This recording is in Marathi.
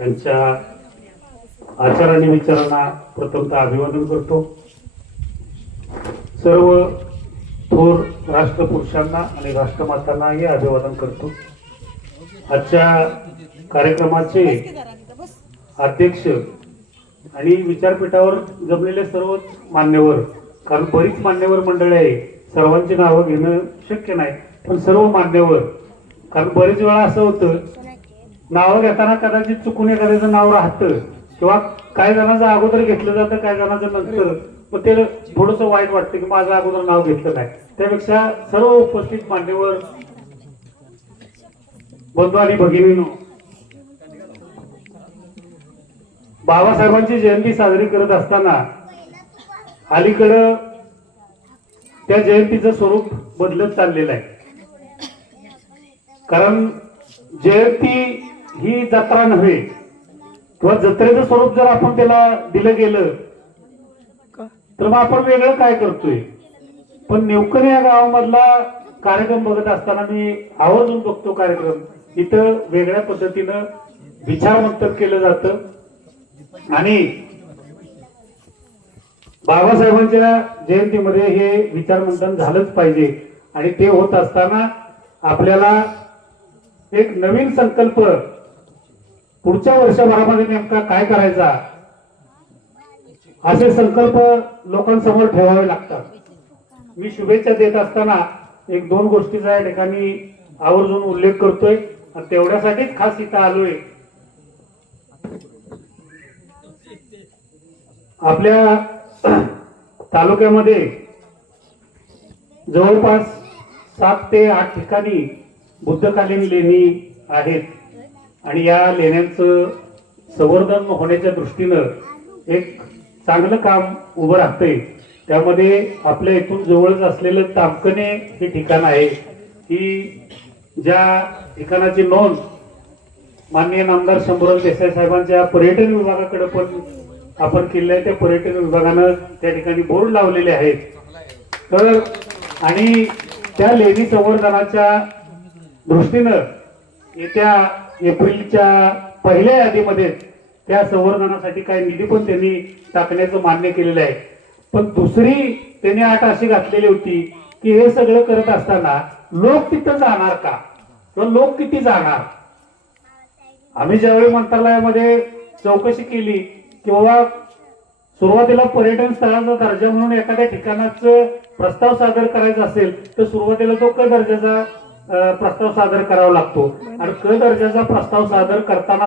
यांच्या आचार आणि विचारांना प्रथमतः अभिवादन करतो। सर्व थोर राष्ट्रपुरुषांना आणि राष्ट्रमातांनाही अभिवादन करतो। आजच्या कार्यक्रमाचे अध्यक्ष आणि विचारपीठावर जमलेले सर्व मान्यवर, कारण बरीच मान्यवर मंडळी आहे, सर्वांची नावं घेणं शक्य नाही, पण सर्व मान्यवर, कारण बरेच वेळा असं होतं नावं घेताना कदाचित चुकून एखाद्याचं नाव राहतं किंवा काही जणांचं अगोदर घेतलं जातं, काही जणांचं नंतर, मग ते थोडंसं वाईट वाटतं की माझं अगोदर नाव घेतलं नाही। त्यापेक्षा सर्व उपस्थित मान्यवर बंधू आणि भगिनींनो, बाबासाहेबांची जयंती साजरी करत असताना अलीकडं त्या जयंतीचं स्वरूप बदलत चाललेलं आहे। कारण जयंती ही जत्रा नव्हे किंवा जत्रेचं स्वरूप जर आपण त्याला दिलं गेलं तर मग आपण वेगळं काय करतोय। पण नेवकण या गावामधला कार्यक्रम बघत असताना मी आवर्जून बघतो कार्यक्रम, इथं वेगळ्या पद्धतीनं विचार मंथन केलं जातं आणि बाबासाहेबांच्या जयंतीमध्ये हे विचार मंथन झालंच पाहिजे। आणि ते होत असताना आपल्याला एक नवीन संकल्प पुढच्या वर्षभरामध्ये नेमका काय करायचा असे संकल्प लोकांसमोर ठेवावे लागतात। मी शुभेच्छा देत असताना एक दोन गोष्टीचा या ठिकाणी आवर्जून उल्लेख करतोय आणि तेवढ्यासाठीच खास इथं आलोय। आपल्या तालुक्यामध्ये जवळपास 7 ते 8 ठिकाणी बुद्धकालीन लेणी आहेत आणि या लेण्यांचं संवर्धन होण्याच्या दृष्टीनं एक चांगलं काम उभं राहतंय। त्यामध्ये आपल्या इथून जवळच असलेलं तामकणे हे ठिकाण आहे, की ज्या ठिकाणाची नोंद माननीय नामदार शंभूराज देसाई साहेबांच्या पर्यटन विभागाकडे पण आपण केले आहे। त्या पर्यटन विभागानं त्या ठिकाणी बोर्ड लावलेले आहेत। तर आणि त्या लेणी संवर्धनाच्या दृष्टीनं येत्या एप्रिलच्या पहिल्या यादीमध्ये त्या संवर्धनासाठी काही निधी पण त्यांनी टाकण्याचं मान्य केलेलं आहे। पण दुसरी त्यांनी अट अशी घातलेली होती की हे सगळं करत असताना लोक तिथं जाणार का किंवा लोक किती जाणार। आम्ही ज्यावेळी मंत्रालयामध्ये चौकशी केली की बाबा सुरुवातीला पर्यटन स्थळाचा दर्जा म्हणून एखाद्या ठिकाणाचं प्रस्ताव सादर करायचा असेल तर सुरुवातीला तो क दर्जाचा प्रस्ताव सादर करावा लागतो आणि क दर्जाचा प्रस्ताव सादर करताना